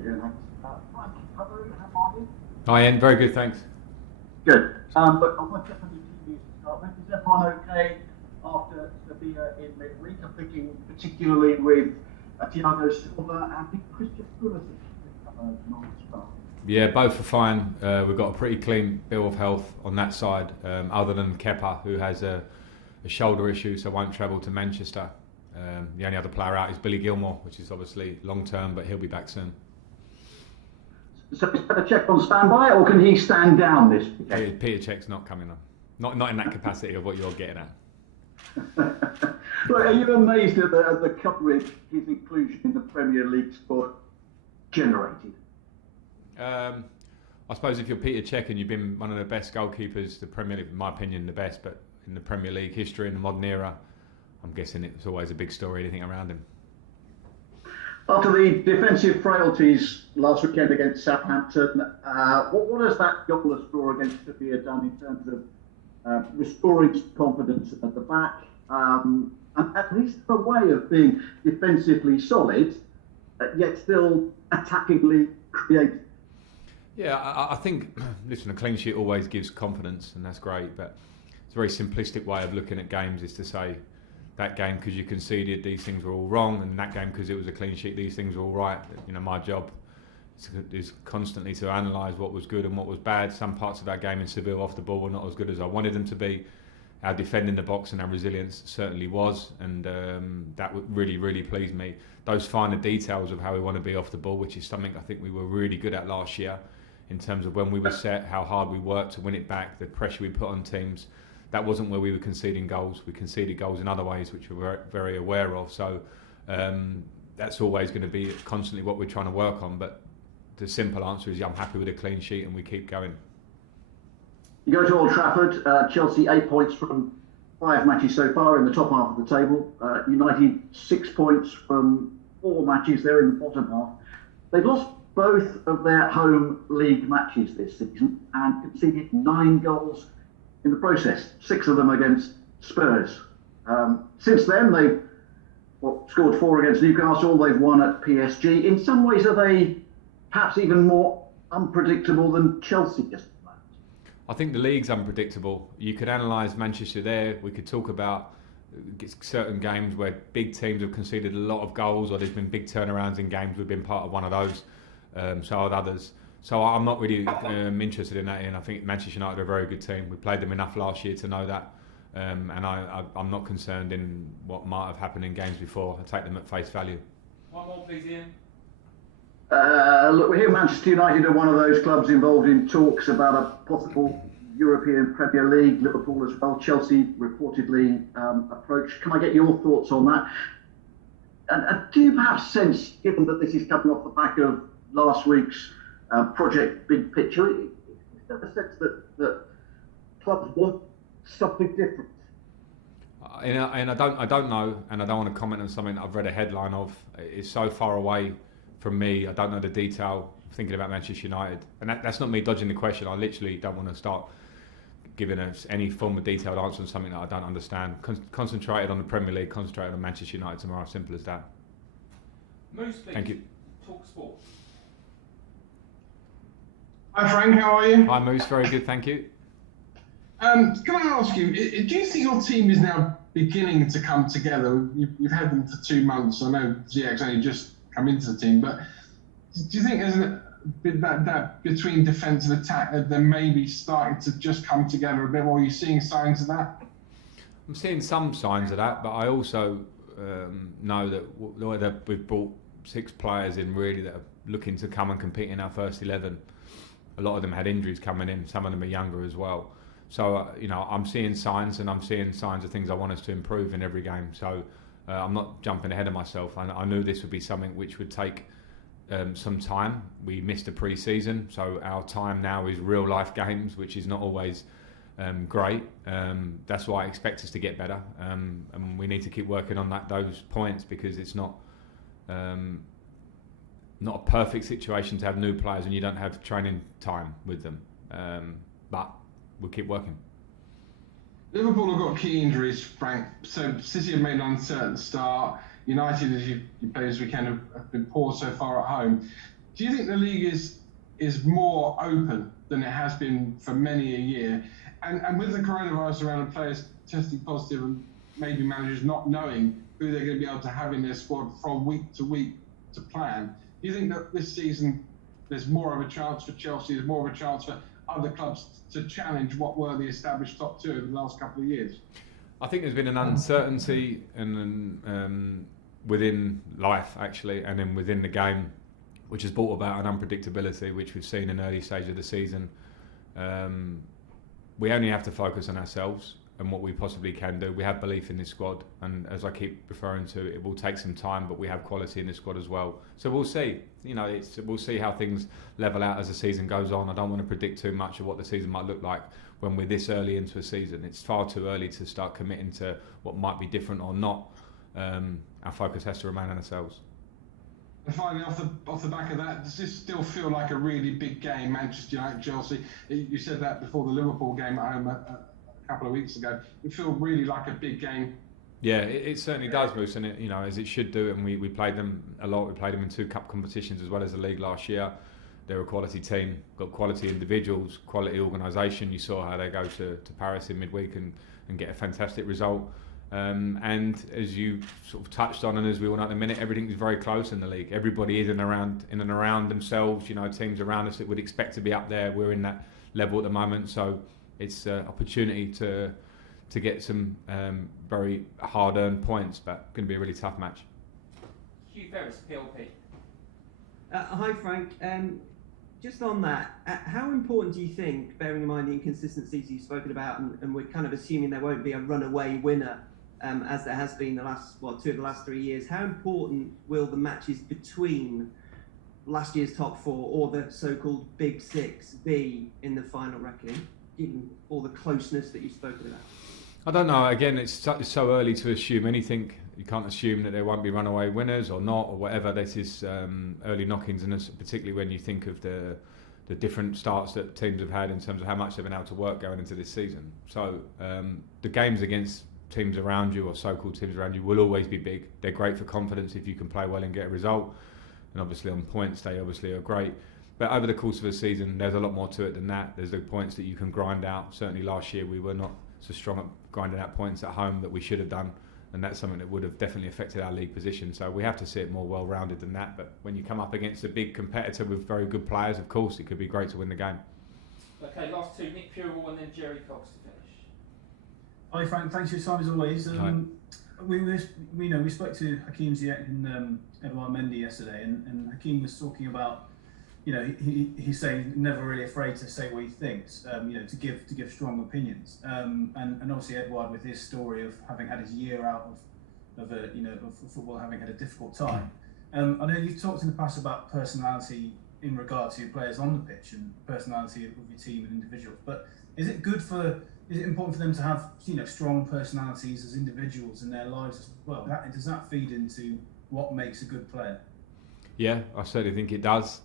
Again, thanks. Frank, hello, how are you? Hi, Ian. Very good, thanks. Good. But I want to check on your TV to start with. Is everyone okay after Sevilla in midweek? I'm thinking particularly with Thiago Silva and Christian Pulisic. Yeah, both are fine. We've got a pretty clean bill of health on that side, other than Kepa, who has a shoulder issue, so won't travel to Manchester. The only other player out is Billy Gilmore, which is obviously long term, but he'll be back soon. So is Peter Cech on standby, or can he stand down this weekend? Peter Cech's not coming on. Not in that capacity of what you're getting at. Look, are you amazed at the coverage his inclusion in the Premier League squad generated? I suppose if you're Peter Cech and you've been one of the best goalkeepers, the Premier League, in my opinion, the best, but in the Premier League history in the modern era, I'm guessing it's always a big story, anything around him. After the defensive frailties last weekend against Southampton, what has that goalless draw against Sevilla done in terms of restoring confidence at the back, and at least a way of being defensively solid, yet still attackingly creative? Yeah, I think, listen, a clean sheet always gives confidence, and that's great, but it's a very simplistic way of looking at games is to say that game because you conceded, these things were all wrong, and that game because it was a clean sheet, these things were all right. You know, my job is constantly to analyse what was good and what was bad. Some parts of our game in Seville off the ball were not as good as I wanted them to be. Our defending the box and our resilience certainly was, and that really, really pleased me. Those finer details of how we want to be off the ball, which is something I think we were really good at last year, in terms of when we were set, how hard we worked to win it back, the pressure we put on teams. That wasn't where we were conceding goals. We conceded goals in other ways, which we're very aware of. So that's always going to be constantly what we're trying to work on. But the simple answer is, yeah, I'm happy with a clean sheet and we keep going. You go to Old Trafford, Chelsea 8 points from 5 matches so far in the top half of the table. United 6 points from 4 matches, they're in the bottom half. They've lost both of their home league matches this season and conceded 9 goals in the process, 6 of them against Spurs. Since then, they've scored 4 against Newcastle, they've won at PSG. In some ways, are they perhaps even more unpredictable than Chelsea just at the moment? I think the league's unpredictable. You could analyse Manchester there. We could talk about certain games where big teams have conceded a lot of goals, or there's been big turnarounds in games. We've been part of one of those, so have others. So I'm not really interested in that, and I think Manchester United are a very good team. We played them enough last year to know that, and I'm not concerned in what might have happened in games before. I take them at face value. One more, please, Ian. Look, we hear Manchester United are one of those clubs involved in talks about a possible European Premier League. Liverpool as well. Chelsea reportedly approached. Can I get your thoughts on that? And do you perhaps sense, given that this is coming off the back of last week's project Big Picture, is there a sense that clubs want something different? And I don't know, and I don't want to comment on something that I've read a headline of. It's so far away from me. I don't know the detail. Thinking about Manchester United, and that's not me dodging the question. I literally don't want to start giving us any form of detailed answer on something that I don't understand. Concentrated on the Premier League, concentrated on Manchester United tomorrow. Simple as that. Moose, please. Thank you. Talk sport. Hi Frank, how are you? Hi Moose, very good, thank you. Can I ask you, do you think your team is now beginning to come together? You've had them for 2 months. I know Ziyech's only just come into the team, but do you think there's a bit that between defence and attack that they're maybe starting to just come together a bit more? Are you seeing signs of that? I'm seeing some signs of that, but I also know that we've brought 6 players in really that are looking to come and compete in our first 11. A lot of them had injuries coming in. Some of them are younger as well. So, I'm seeing signs, and I'm seeing signs of things I want us to improve in every game. So, I'm not jumping ahead of myself. I knew this would be something which would take some time. We missed a pre-season, so our time now is real-life games, which is not always great. That's why I expect us to get better. And we need to keep working on those points, because it's not a perfect situation to have new players and you don't have training time with them, but we'll keep working. Liverpool have got key injuries, Frank. So City have made an uncertain start. United, as you played this weekend, have been poor so far at home. do you think the league is more open than it has been for many a year? And with the coronavirus around and players testing positive and maybe managers not knowing who they're going to be able to have in their squad from week to week to plan, do you think that this season there's more of a chance for Chelsea, there's more of a chance for other clubs to challenge what were the established top two over the last couple of years? I think there's been an uncertainty and within life, actually, and then within the game, which has brought about an unpredictability, which we've seen in the early stage of the season. We only have to focus on ourselves and what we possibly can do. We have belief in this squad, and as I keep referring to, it will take some time, but we have quality in this squad as well. So we'll see. We'll see how things level out as the season goes on. I don't want to predict too much of what the season might look like when we're this early into a season. It's far too early to start committing to what might be different or not. Our focus has to remain on ourselves. And finally, off the back of that, does this still feel like a really big game, Manchester United, Chelsea? You said that before the Liverpool game at home a couple of weeks ago. It feels really like a big game. Yeah, it certainly does, Moose, and as it should do. And we played them a lot. We played them in 2 cup competitions as well as the league last year. They're a quality team, got quality individuals, quality organisation. You saw how they go to Paris in midweek and get a fantastic result. And as you sort of touched on, and as we all know at the minute, everything is very close in the league. Everybody is in and around themselves. Teams around us that would expect to be up there. We're in that level at the moment, so it's an opportunity to get some very hard-earned points, but going to be a really tough match. Hugh Ferris, PLP. Hi Frank. Just on that, how important do you think, bearing in mind the inconsistencies you've spoken about, and we're kind of assuming there won't be a runaway winner, as there has been the last 2 of the last 3 years, how important will the matches between last year's top 4 or the so-called Big Six be in the final reckoning, given all the closeness that you've spoken about? I don't know. Again, it's so early to assume anything. You can't assume that there won't be runaway winners or not or whatever. This is early knockings, and particularly when you think of the different starts that teams have had in terms of how much they've been able to work going into this season. So the games against teams around you or so-called teams around you will always be big. They're great for confidence if you can play well and get a result. And obviously on points, they obviously are great. But over the course of a season, there's a lot more to it than that. There's the points that you can grind out. Certainly last year we were not so strong at grinding out points at home that we should have done. And that's something that would have definitely affected our league position. So we have to see it more well-rounded than that. But when you come up against a big competitor with very good players, of course, it could be great to win the game. Okay, last 2, Nick Purewall and then Jerry Cox to finish. Hi Frank, thanks for your time as always. We spoke to Hakeem Ziyech and Edouard Mendy yesterday, and Hakeem was talking about, he's saying never really afraid to say what he thinks, to give strong opinions, and obviously Edouard with his story of having had his year out of football, having had a difficult time. I know you've talked in the past about personality in regard to players on the pitch and personality of your team and individuals, but is it important for them to have strong personalities as individuals in their lives as well? Does that feed into what makes a good player? Yeah, I certainly think it does.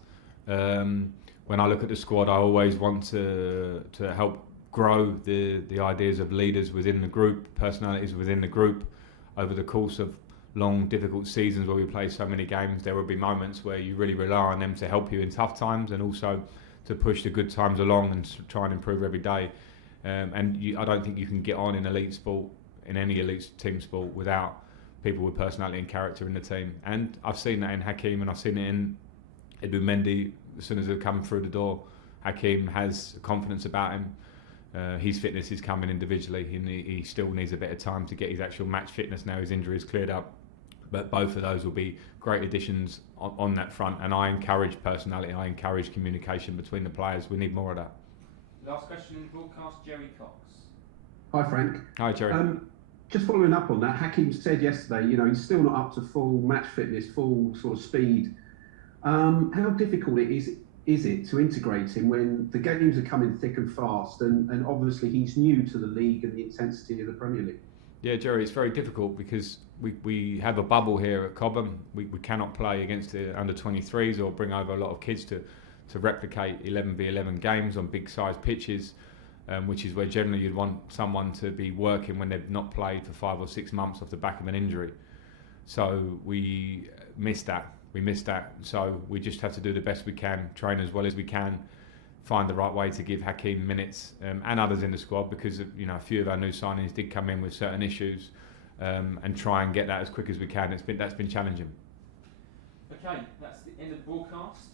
When I look at the squad, I always want to help grow the ideas of leaders within the group, personalities within the group. Over the course of long, difficult seasons where we play so many games, there will be moments where you really rely on them to help you in tough times and also to push the good times along and try and improve every day. I don't think you can get on in elite sport, in any elite team sport, without people with personality and character in the team. And I've seen that in Hakeem, and I've seen it in Edouard Mendy. As soon as they come through the door, Hakeem has confidence about him. His fitness is coming individually. He still needs a bit of time to get his actual match fitness now his injury is cleared up. But both of those will be great additions on that front. And I encourage personality. I encourage communication between the players. We need more of that. Last question in the broadcast, Jerry Cox. Hi Frank. Hi Jerry. Just following up on that, Hakeem said yesterday, he's still not up to full match fitness, full sort of speed. How difficult is it to integrate him when the games are coming thick and fast, and obviously he's new to the league and the intensity of the Premier League? Yeah, Jerry, it's very difficult because we have a bubble here at Cobham. We cannot play against the under-23s or bring over a lot of kids to replicate 11v11 games on big size pitches, which is where generally you'd want someone to be working when they've not played for 5 or 6 months off the back of an injury. So we missed that. we missed that. So we just have to do the best we can, train as well as we can, find the right way to give Hakeem minutes and others in the squad, because a few of our new signings did come in with certain issues, and try and get that as quick as we can. That's been challenging. Okay, that's the end of the broadcast.